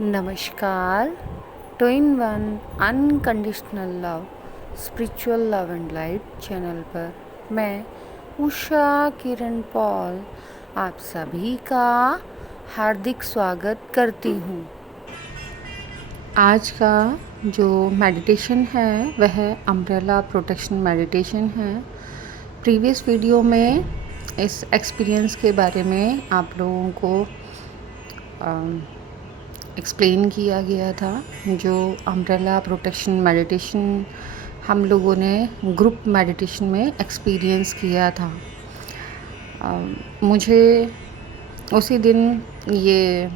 नमस्कार। Two in one unconditional love spiritual love and light channel पर मैं Usha Kiran Paul आप सभी का हार्दिक स्वागत करती हूँ। आज का जो मेडिटेशन है वह अम्ब्रेला प्रोटेक्शन मेडिटेशन है। प्रीवियस वीडियो में इस एक्सपीरियंस के बारे में आप लोगों को एक्सप्लेन किया गया था। जो अम्ब्रेला प्रोटेक्शन मेडिटेशन हम लोगों ने ग्रुप मेडिटेशन में एक्सपीरियंस किया था। मुझे उसी दिन ये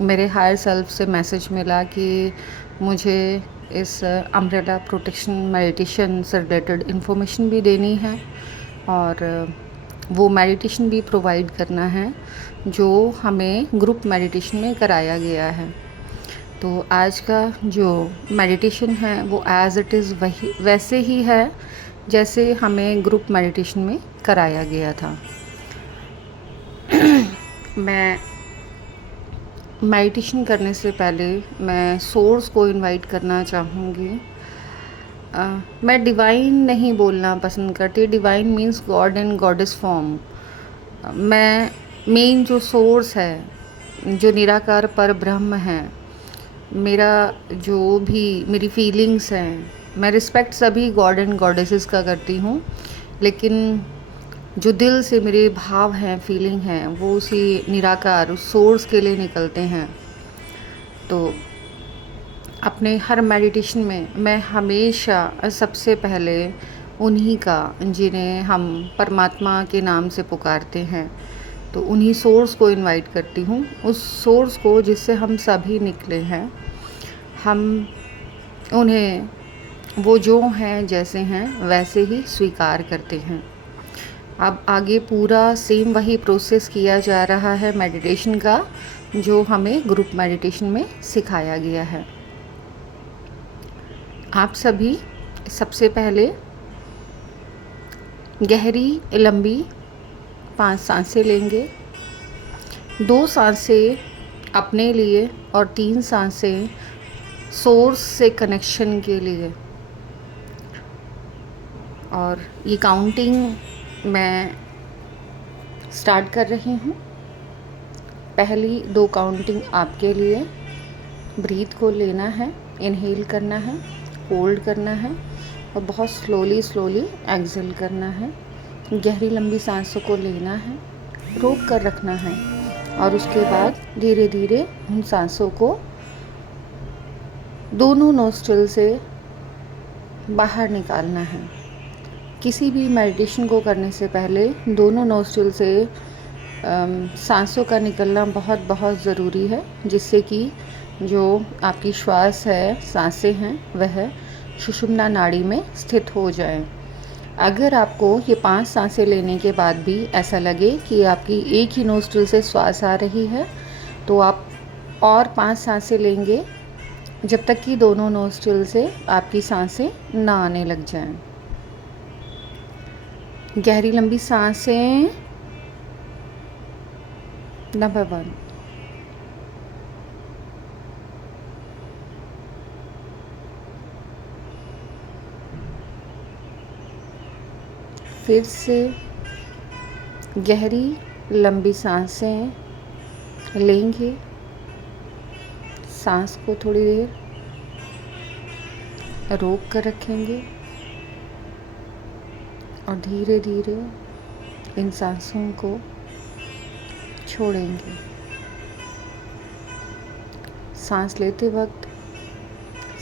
मेरे हायर सेल्फ से मैसेज मिला कि मुझे इस अम्ब्रेला प्रोटेक्शन मेडिटेशन से रिलेटेड इन्फॉर्मेशन भी देनी है और वो मेडिटेशन भी प्रोवाइड करना है जो हमें ग्रुप मेडिटेशन में कराया गया है। तो आज का जो मेडिटेशन है वो एज़ इट इज़ वही वैसे ही है जैसे हमें ग्रुप मेडिटेशन में कराया गया था। मैं मेडिटेशन करने से पहले मैं सोर्स को इनवाइट करना चाहूँगी। मैं डिवाइन नहीं बोलना पसंद करती। Divine means God and goddess form. मैं मेन जो सोर्स है, जो निराकार पर ब्रह्म है, मेरा जो भी मेरी फीलिंग्स हैं, मैं रिस्पेक्ट सभी गॉड एंड गॉडेसेस का करती हूँ, लेकिन जो दिल से मेरे भाव हैं, फीलिंग हैं, वो उसी निराकार उस सोर्स के लिए निकलते हैं। तो अपने हर मेडिटेशन में मैं हमेशा सबसे पहले उन्हीं का, जिन्हें हम परमात्मा के नाम से पुकारते हैं, तो उन्हीं सोर्स को इनवाइट करती हूँ। उस सोर्स को जिससे हम सभी निकले हैं, हम उन्हें वो जो हैं जैसे हैं वैसे ही स्वीकार करते हैं। अब आगे पूरा सेम वही प्रोसेस किया जा रहा है मेडिटेशन का जो हमें ग्रुप मेडिटेशन में सिखाया गया है। आप सभी सबसे पहले गहरी लंबी 5 सांसें लेंगे। 2 सांसें अपने लिए और 3 सांसें सोर्स से कनेक्शन के लिए। और ये काउंटिंग मैं स्टार्ट कर रही हूँ। पहली 2 काउंटिंग आपके लिए। ब्रीथ को लेना है, इनहेल करना है, होल्ड करना है और बहुत स्लोली एक्सहेल करना है। गहरी लंबी सांसों को लेना है, रोक कर रखना है और उसके बाद धीरे धीरे उन सांसों को दोनों नोस्ट्रिल से बाहर निकालना है। किसी भी मेडिटेशन को करने से पहले दोनों नोस्ट्रिल से सांसों का निकलना बहुत ज़रूरी है, जिससे कि जो आपकी श्वास है, सांसें हैं, वह सुषुम्ना नाड़ी में स्थित हो जाए। अगर आपको ये 5 सांसें लेने के बाद भी ऐसा लगे कि आपकी एक ही नोस्ट्रिल से श्वास आ रही है, तो आप और 5 सांसें लेंगे जब तक कि दोनों नोस्ट्रिल से आपकी सांसें ना आने लग जाएं। गहरी लंबी सांसें। नंबर 1। फिर से गहरी लंबी सांसें लेंगे। सांस को थोड़ी देर रोक कर रखेंगे और धीरे धीरे इन सांसों को छोड़ेंगे। सांस लेते वक्त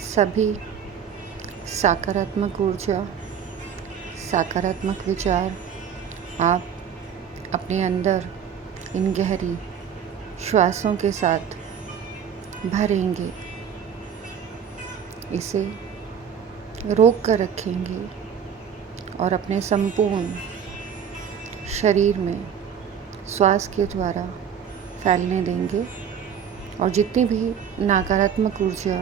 सभी सकारात्मक ऊर्जा, सकारात्मक विचार आप अपने अंदर इन गहरी श्वासों के साथ भरेंगे। इसे रोक कर रखेंगे और अपने संपूर्ण शरीर में श्वास के द्वारा फैलने देंगे। और जितनी भी नकारात्मक ऊर्जा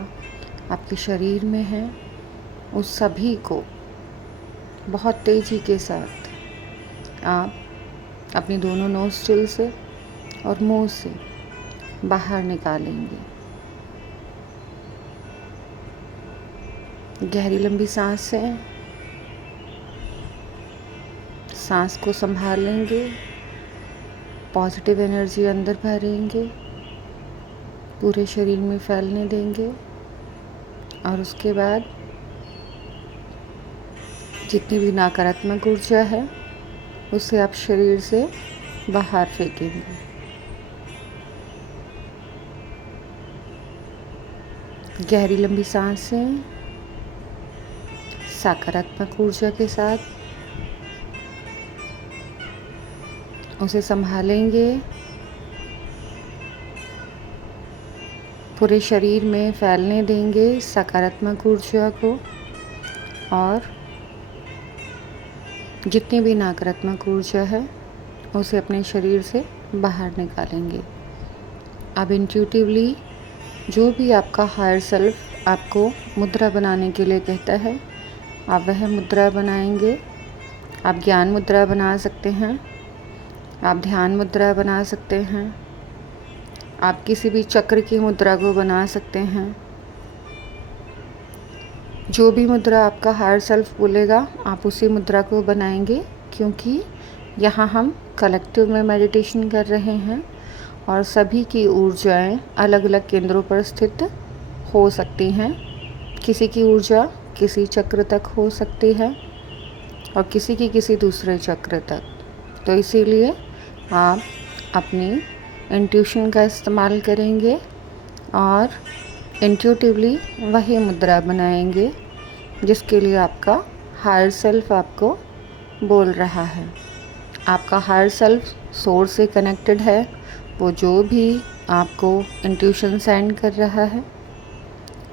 आपके शरीर में है, उस सभी को बहुत तेज़ी के साथ आप अपनी दोनों नोस्ट्रिल से और मुंह से बाहर निकालेंगे। गहरी लंबी सांसें, सांस को संभालेंगे, पॉजिटिव एनर्जी अंदर भरेंगे, पूरे शरीर में फैलने देंगे और उसके बाद जितनी भी नकारात्मक ऊर्जा है उसे आप शरीर से बाहर फेंकेंगे। गहरी लंबी सांसें, सकारात्मक ऊर्जा के साथ उसे संभालेंगे, पूरे शरीर में फैलने देंगे सकारात्मक ऊर्जा को और जितनी भी नकारात्मक ऊर्जा है उसे अपने शरीर से बाहर निकालेंगे। अब इंट्यूटिवली जो भी आपका हायर सेल्फ आपको मुद्रा बनाने के लिए कहता है आप वह मुद्रा बनाएंगे। आप ज्ञान मुद्रा बना सकते हैं, आप ध्यान मुद्रा बना सकते हैं, आप किसी भी चक्र की मुद्रा को बना सकते हैं। जो भी मुद्रा आपका हायर सेल्फ बोलेगा आप उसी मुद्रा को बनाएंगे, क्योंकि यहाँ हम कलेक्टिव में मेडिटेशन कर रहे हैं और सभी की ऊर्जाएं अलग अलग केंद्रों पर स्थित हो सकती हैं। किसी की ऊर्जा किसी चक्र तक हो सकती है और किसी की किसी दूसरे चक्र तक। तो इसीलिए आप अपनी इंट्यूशन का इस्तेमाल करेंगे और इंट्यूटिवली वही मुद्रा बनाएंगे जिसके लिए आपका हायर सेल्फ आपको बोल रहा है। आपका हायर सेल्फ सोर्स से कनेक्टेड है। वो जो भी आपको इंट्यूशन सेंड कर रहा है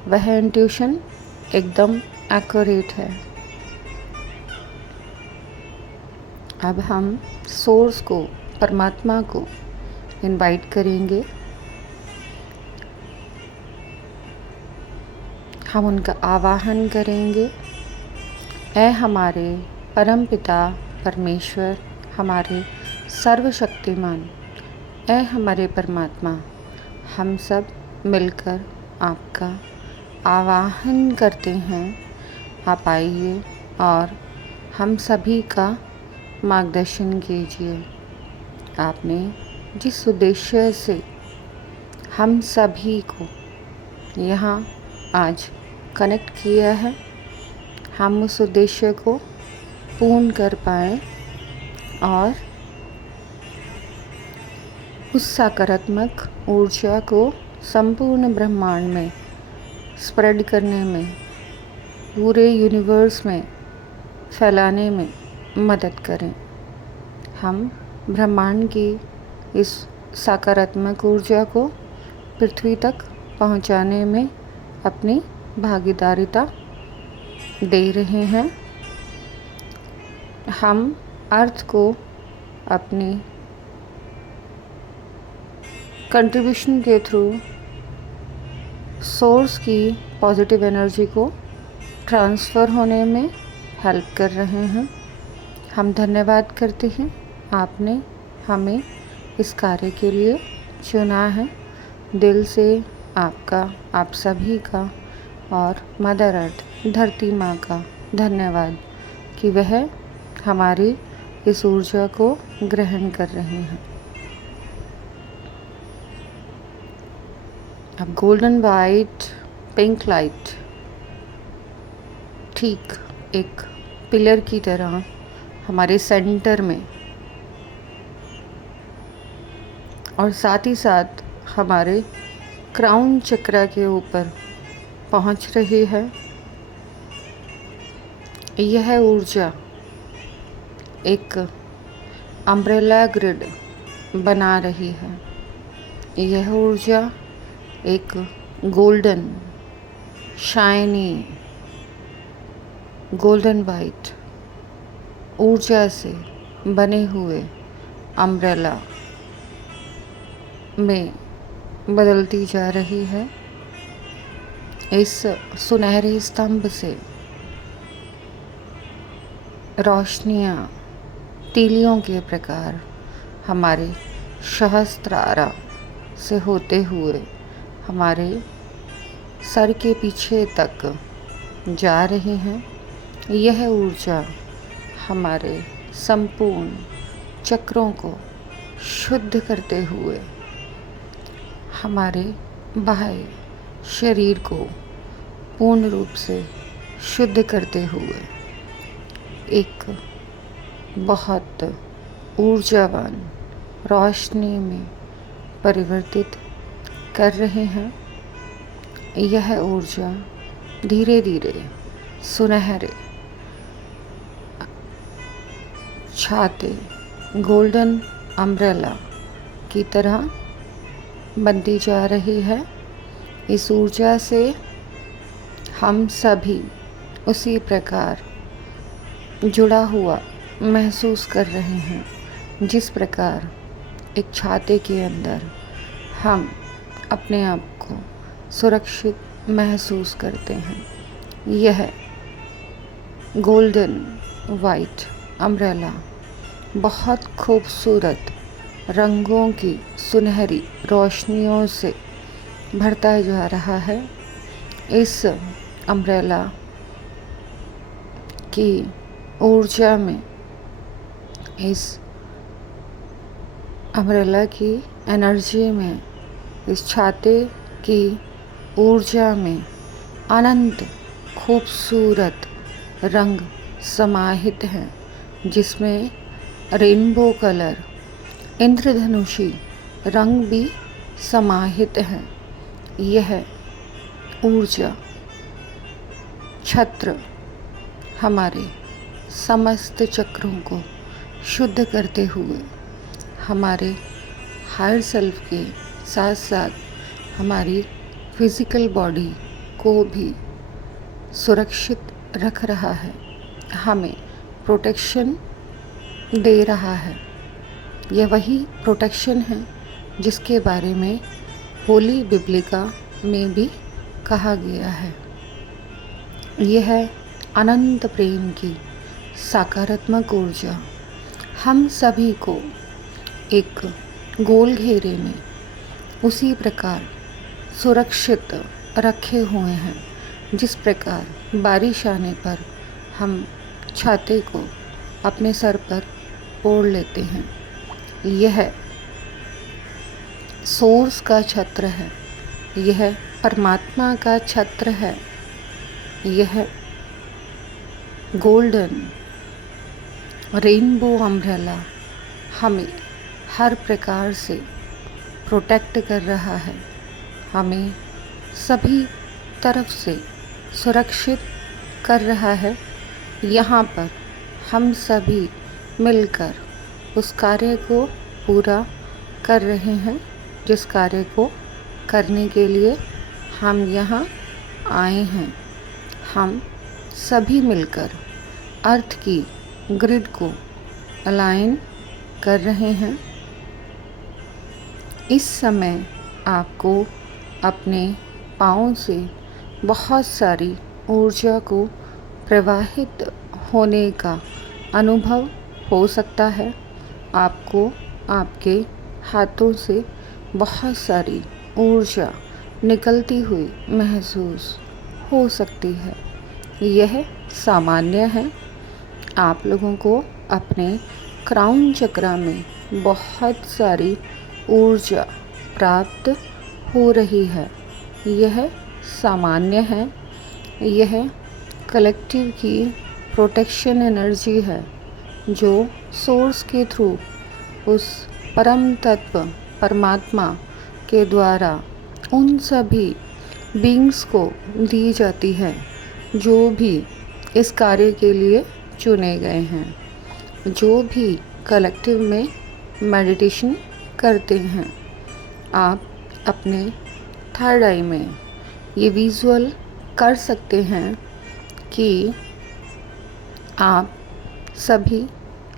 वह इंट्यूशन एकदम एक्यूरेट है। अब हम सोर्स को, परमात्मा को इनवाइट करेंगे। हम उनका आवाहन करेंगे। ऐ हमारे परमपिता परमेश्वर, हमारे सर्वशक्तिमान, ऐ हमारे परमात्मा, हम सब मिलकर आपका आवाहन करते हैं। आप आइए और हम सभी का मार्गदर्शन कीजिए। आपने जिस उद्देश्य से हम सभी को यहाँ आज कनेक्ट किया है, हम उस उद्देश्य को पूर्ण कर पाएँ और उस सकारात्मक ऊर्जा को संपूर्ण ब्रह्मांड में स्प्रेड करने में, पूरे यूनिवर्स में फैलाने में मदद करें। हम ब्रह्मांड की इस सकारात्मक ऊर्जा को पृथ्वी तक पहुंचाने में अपनी भागीदारिता दे रहे हैं। हम अर्थ को अपनी कंट्रीब्यूशन के थ्रू सोर्स की पॉजिटिव एनर्जी को ट्रांसफ़र होने में हेल्प कर रहे हैं। हम धन्यवाद करते हैं, आपने हमें इस कार्य के लिए चुना है। दिल से आपका, आप सभी का और मदर अर्थ, धरती माँ का धन्यवाद कि वह हमारी इस ऊर्जा को ग्रहण कर रहे हैं। अब गोल्डन वाइट पिंक लाइट ठीक एक पिलर की तरह हमारे सेंटर में और साथ ही साथ हमारे क्राउन चक्र के ऊपर पहुंच रही है। यह ऊर्जा एक अम्ब्रेला ग्रिड बना रही है। यह ऊर्जा एक गोल्डन शाइनी गोल्डन वाइट ऊर्जा से बने हुए अम्ब्रेला में बदलती जा रही है। इस सुनहरे स्तंभ से रोशनियाँ तीलियों के प्रकार हमारे सहस्त्रारा से होते हुए हमारे सर के पीछे तक जा रहे हैं। यह ऊर्जा हमारे संपूर्ण चक्रों को शुद्ध करते हुए हमारे बाह्य शरीर को पूर्ण रूप से शुद्ध करते हुए एक बहुत ऊर्जावान रोशनी में परिवर्तित कर रहे हैं। यह ऊर्जा धीरे धीरे सुनहरे छाते गोल्डन अम्ब्रेला की तरह बनती जा रही है। इस ऊर्जा से हम सभी उसी प्रकार जुड़ा हुआ महसूस कर रहे हैं जिस प्रकार एक छाते के अंदर हम अपने आप को सुरक्षित महसूस करते हैं। यह गोल्डन वाइट अम्ब्रेला बहुत खूबसूरत रंगों की सुनहरी रोशनियों से भरता जा रहा है। इस अम्ब्रेला की ऊर्जा में, इस अम्ब्रेला की एनर्जी में, इस छाते की ऊर्जा में अनंत खूबसूरत रंग समाहित हैं, जिसमें रेनबो कलर इंद्रधनुषी रंग भी समाहित हैं। यह ऊर्जा छत्र हमारे समस्त चक्रों को शुद्ध करते हुए हमारे हायर सेल्फ के साथ साथ हमारी फिज़िकल बॉडी को भी सुरक्षित रख रहा है, हमें प्रोटेक्शन दे रहा है। यह वही प्रोटेक्शन है जिसके बारे में होली बिब्लिका में भी कहा गया है। यह अनंत प्रेम की सकारात्मक ऊर्जा हम सभी को एक गोल घेरे में उसी प्रकार सुरक्षित रखे हुए हैं जिस प्रकार बारिश आने पर हम छाते को अपने सर पर ओढ़ लेते हैं। यह सोर्स का छत्र है, यह परमात्मा का छत्र है। यह गोल्डन रेनबो अम्ब्रेला हमें हर प्रकार से प्रोटेक्ट कर रहा है, हमें सभी तरफ से सुरक्षित कर रहा है। यहाँ पर हम सभी मिलकर उस कार्य को पूरा कर रहे हैं जिस कार्य को करने के लिए हम यहाँ आए हैं। हम सभी मिलकर अर्थ की ग्रिड को अलाइन कर रहे हैं। इस समय आपको अपने पाँव से बहुत सारी ऊर्जा को प्रवाहित होने का अनुभव हो सकता है। आपको आपके हाथों से बहुत सारी ऊर्जा निकलती हुई महसूस हो सकती है। यह सामान्य है। आप लोगों को अपने क्राउन चक्रा में बहुत सारी ऊर्जा प्राप्त हो रही है। यह सामान्य है। यह कलेक्टिव की प्रोटेक्शन एनर्जी है जो सोर्स के थ्रू उस परम तत्व परमात्मा के द्वारा उन सभी बीइंग्स को दी जाती है जो भी इस कार्य के लिए चुने गए हैं, जो भी कलेक्टिव में मेडिटेशन करते हैं। आप अपने थर्ड आई में ये विजुअल कर सकते हैं कि आप सभी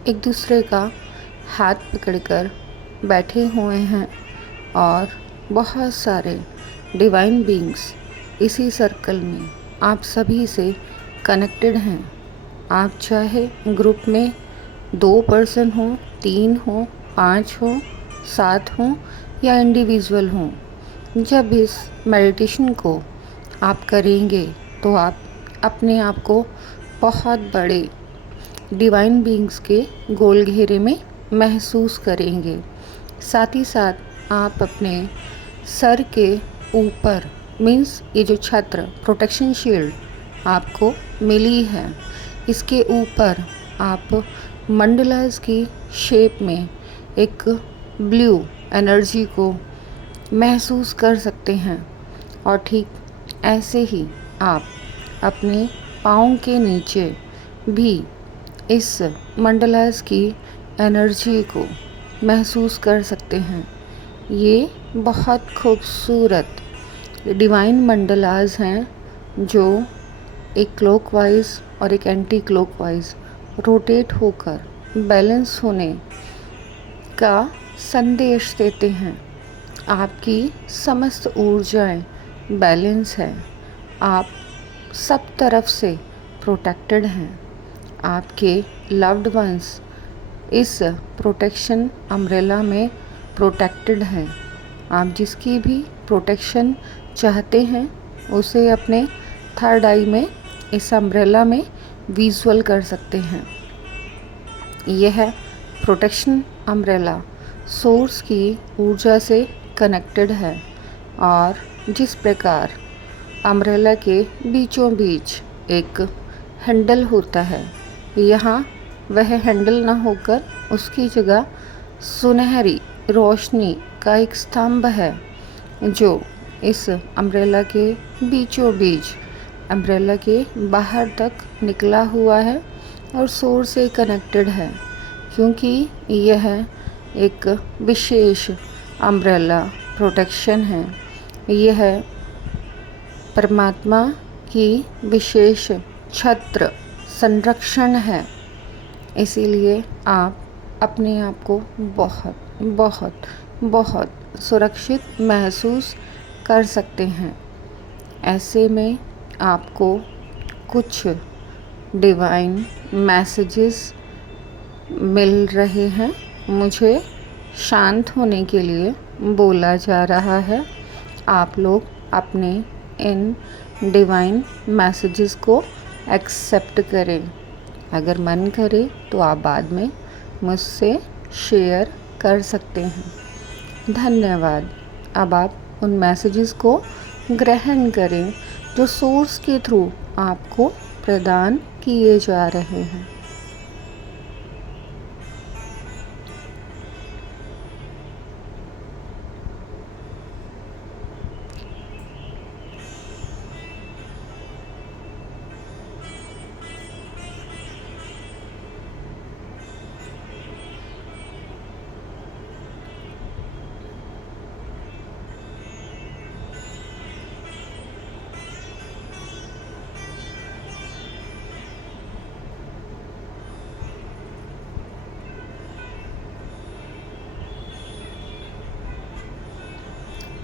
एक दूसरे का हाथ पकड़कर बैठे हुए हैं और बहुत सारे डिवाइन बीइंग्स इसी सर्कल में आप सभी से कनेक्टेड हैं। आप चाहे ग्रुप में 2 पर्सन हो, 3 हो, 5 हो, 7 हो या इंडिविजुअल हो, जब इस मेडिटेशन को आप करेंगे तो आप अपने आप को बहुत बड़े डिवाइन बीइंग्स के गोल घेरे में महसूस करेंगे। साथ ही साथ आप अपने सर के ऊपर मीन्स ये जो छत्र प्रोटेक्शन शील्ड आपको मिली है, इसके ऊपर आप मंडलास की शेप में एक ब्लू एनर्जी को महसूस कर सकते हैं। और ठीक ऐसे ही आप अपने पाँव के नीचे भी इस मंडलास की एनर्जी को महसूस कर सकते हैं। ये बहुत खूबसूरत डिवाइन मंडलास हैं जो एक क्लॉकवाइज और एक एंटी क्लॉकवाइज रोटेट होकर बैलेंस होने का संदेश देते हैं। आपकी समस्त ऊर्जाएं बैलेंस है, आप सब तरफ से प्रोटेक्टेड हैं। आपके लव्ड वंस इस प्रोटेक्शन अम्ब्रेला में प्रोटेक्टेड हैं। आप जिसकी भी प्रोटेक्शन चाहते हैं उसे अपने थर्ड आई में इस अम्ब्रेला में विजुअल कर सकते हैं। यह प्रोटेक्शन अम्ब्रेला सोर्स की ऊर्जा से कनेक्टेड है और जिस प्रकार अम्ब्रेला के बीचों बीच एक हैंडल होता है, यहाँ वह हैंडल ना होकर उसकी जगह सुनहरी रोशनी का एक स्तंभ है जो इस अम्ब्रेला के बीचों बीच अम्ब्रेला के बाहर तक निकला हुआ है और सोर्स से कनेक्टेड है। क्योंकि यह एक विशेष अम्ब्रेला प्रोटेक्शन है, यह परमात्मा की विशेष छत्र संरक्षण है। इसीलिए आप अपने आप को बहुत बहुत बहुत सुरक्षित महसूस कर सकते हैं। ऐसे में आपको कुछ डिवाइन मैसेजेस मिल रहे हैं। मुझे शांत होने के लिए बोला जा रहा है। आप लोग अपने इन डिवाइन मैसेजेस को एक्सेप्ट करें। अगर मन करे तो आप बाद में मुझसे शेयर कर सकते हैं। धन्यवाद। अब आप उन मैसेजेस को ग्रहण करें जो सोर्स के थ्रू आपको प्रदान किए जा रहे हैं।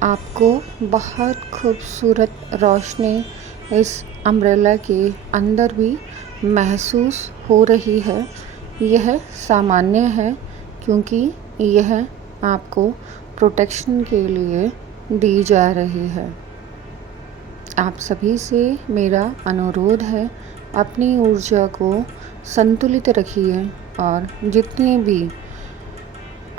आपको बहुत खूबसूरत रोशनी इस अम्ब्रेला के अंदर भी महसूस हो रही है। यह सामान्य है क्योंकि यह आपको प्रोटेक्शन के लिए दी जा रही है। आप सभी से मेरा अनुरोध है, अपनी ऊर्जा को संतुलित रखिए और जितनी भी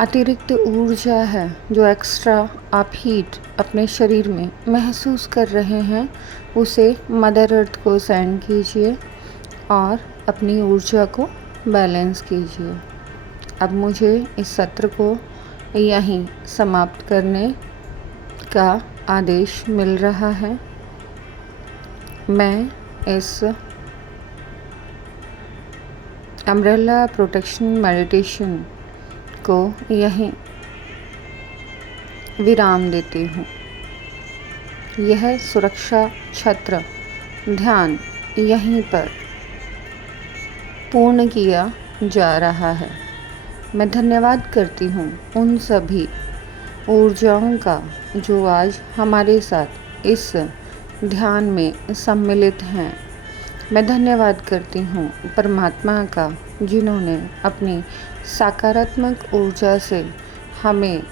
अतिरिक्त ऊर्जा है, जो एक्स्ट्रा आप हीट अपने शरीर में महसूस कर रहे हैं, उसे मदर अर्थ को सेंड कीजिए और अपनी ऊर्जा को बैलेंस कीजिए। अब मुझे इस सत्र को यहीं समाप्त करने का आदेश मिल रहा है। मैं इस अम्ब्रेला प्रोटेक्शन मेडिटेशन को यहीं विराम देती हूँ। यह सुरक्षा छत्र ध्यान यहीं पर पूर्ण किया जा रहा है। मैं धन्यवाद करती हूँ उन सभी ऊर्जाओं का जो आज हमारे साथ इस ध्यान में सम्मिलित हैं। मैं धन्यवाद करती हूँ परमात्मा का, जिन्होंने अपनी सकारात्मक ऊर्जा से हमें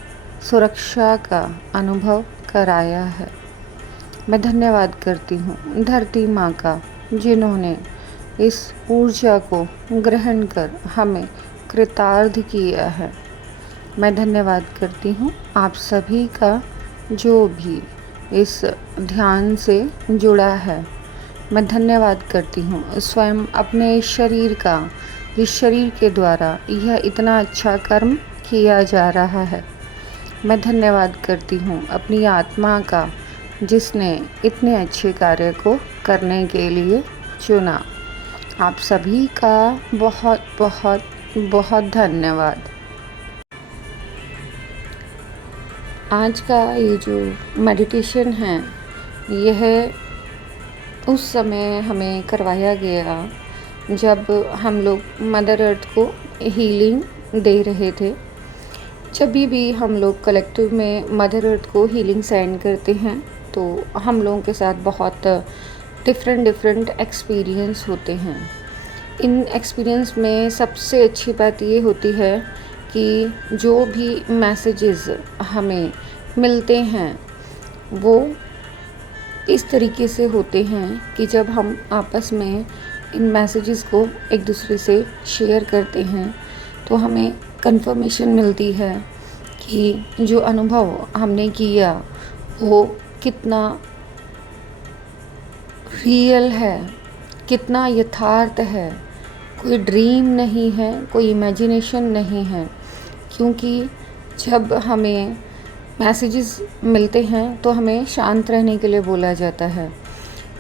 सुरक्षा का अनुभव कराया है। मैं धन्यवाद करती हूँ धरती माँ का, जिन्होंने इस ऊर्जा को ग्रहण कर हमें कृतार्थ किया है। मैं धन्यवाद करती हूँ आप सभी का जो भी इस ध्यान से जुड़ा है। मैं धन्यवाद करती हूँ स्वयं अपने शरीर का, जिस शरीर के द्वारा यह इतना अच्छा कर्म किया जा रहा है। मैं धन्यवाद करती हूँ अपनी आत्मा का, जिसने इतने अच्छे कार्य को करने के लिए चुना। आप सभी का बहुत बहुत बहुत धन्यवाद। आज का ये जो मेडिटेशन है, यह उस समय हमें करवाया गया जब हम लोग मदर अर्थ को हीलिंग दे रहे थे। जब भी हम लोग कलेक्टिव में मदर अर्थ को हीलिंग सेंड करते हैं तो हम लोगों के साथ बहुत डिफरेंट एक्सपीरियंस होते हैं। इन एक्सपीरियंस में सबसे अच्छी बात ये होती है कि जो भी मैसेजेस हमें मिलते हैं वो इस तरीके से होते हैं कि जब हम आपस में इन मैसेजेस को एक दूसरे से शेयर करते हैं तो हमें कंफर्मेशन मिलती है कि जो अनुभव हमने किया वो कितना रियल है, कितना यथार्थ है, कोई ड्रीम नहीं है, कोई इमेजिनेशन नहीं है। क्योंकि जब हमें मैसेजेस मिलते हैं तो हमें शांत रहने के लिए बोला जाता है।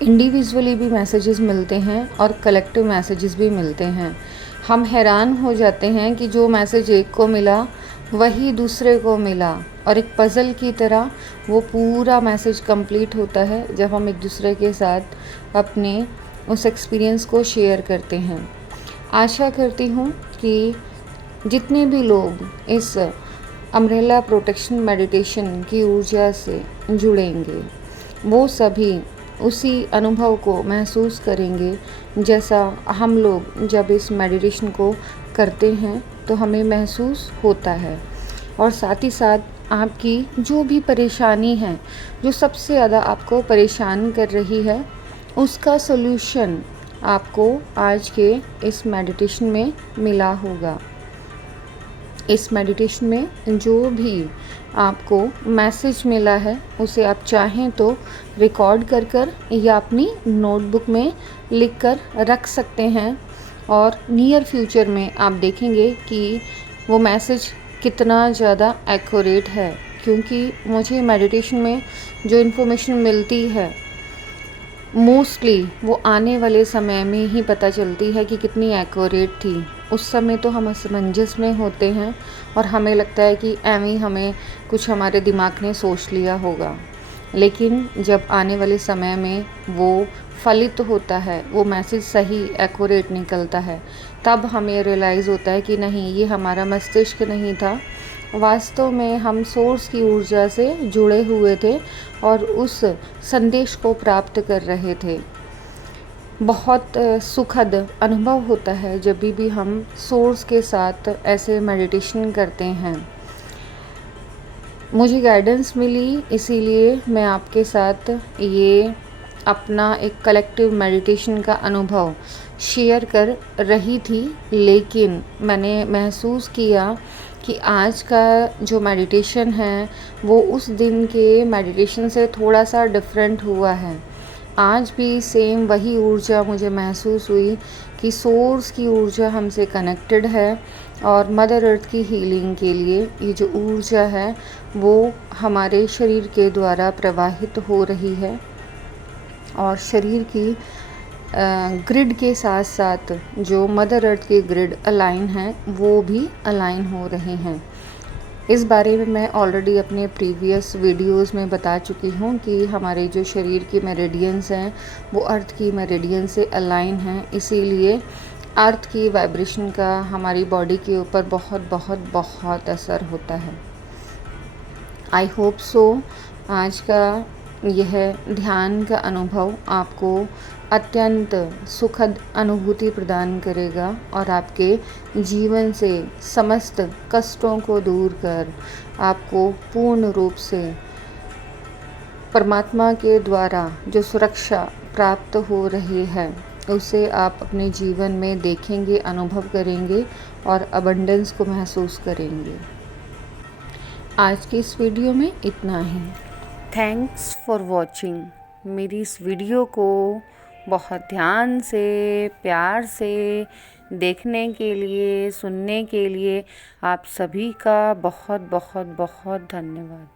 इंडिविजुअली भी मैसेजेस मिलते हैं और कलेक्टिव मैसेजेस भी मिलते हैं। हम हैरान हो जाते हैं कि जो मैसेज एक को मिला वही दूसरे को मिला, और एक पज़ल की तरह वो पूरा मैसेज कंप्लीट होता है जब हम एक दूसरे के साथ अपने उस एक्सपीरियंस को शेयर करते हैं। आशा करती हूँ कि जितने भी लोग इस अम्ब्रेला प्रोटेक्शन मेडिटेशन की ऊर्जा से जुड़ेंगे वो सभी उसी अनुभव को महसूस करेंगे जैसा हम लोग जब इस मेडिटेशन को करते हैं तो हमें महसूस होता है। और साथ ही साथ आपकी जो भी परेशानी है, जो सबसे ज़्यादा आपको परेशान कर रही है, उसका सॉल्यूशन आपको आज के इस मेडिटेशन में मिला होगा। इस मेडिटेशन में जो भी आपको मैसेज मिला है उसे आप चाहें तो रिकॉर्ड कर या अपनी नोटबुक में लिख कर रख सकते हैं, और नियर फ्यूचर में आप देखेंगे कि वो मैसेज कितना ज़्यादा एक्यूरेट है। क्योंकि मुझे मेडिटेशन में जो इन्फॉर्मेशन मिलती है मोस्टली वो आने वाले समय में ही पता चलती है कि कितनी एक्यूरेट थी। उस समय तो हम असमंजस में होते हैं और हमें लगता है कि एवं ही हमें कुछ हमारे दिमाग ने सोच लिया होगा, लेकिन जब आने वाले समय में वो फलित होता है, वो मैसेज सही एक्यूरेट निकलता है, तब हमें रियलाइज़ होता है कि नहीं, ये हमारा मस्तिष्क नहीं था, वास्तव में हम सोर्स की ऊर्जा से जुड़े हुए थे और उस संदेश को प्राप्त कर रहे थे। बहुत सुखद अनुभव होता है जब भी हम सोर्स के साथ ऐसे मेडिटेशन करते हैं। मुझे गाइडेंस मिली, इसीलिए मैं आपके साथ ये अपना एक कलेक्टिव मेडिटेशन का अनुभव शेयर कर रही थी, लेकिन मैंने महसूस किया कि आज का जो मेडिटेशन है वो उस दिन के मेडिटेशन से थोड़ा सा डिफरेंट हुआ है। आज भी सेम वही ऊर्जा मुझे महसूस हुई कि सोर्स की ऊर्जा हमसे कनेक्टेड है और मदर अर्थ की हीलिंग के लिए ये जो ऊर्जा है वो हमारे शरीर के द्वारा प्रवाहित हो रही है, और शरीर की ग्रिड के साथ साथ जो मदर अर्थ के ग्रिड अलाइन हैं वो भी अलाइन हो रहे हैं। इस बारे में मैं ऑलरेडी अपने प्रीवियस वीडियोस में बता चुकी हूँ कि हमारे जो शरीर की मेरिडियंस हैं वो अर्थ की मेरिडियन से अलाइन हैं, इसीलिए अर्थ की वाइब्रेशन का हमारी बॉडी के ऊपर बहुत बहुत बहुत असर होता है। आई होप सो आज का यह ध्यान का अनुभव आपको अत्यंत सुखद अनुभूति प्रदान करेगा और आपके जीवन से समस्त कष्टों को दूर कर आपको पूर्ण रूप से परमात्मा के द्वारा जो सुरक्षा प्राप्त हो रही है उसे आप अपने जीवन में देखेंगे, अनुभव करेंगे और अबंडेंस को महसूस करेंगे। आज की इस वीडियो में इतना ही। Thanks for watching. मेरी इस वीडियो को बहुत ध्यान से, प्यार से देखने के लिए, सुनने के लिए आप सभी का बहुत बहुत बहुत धन्यवाद।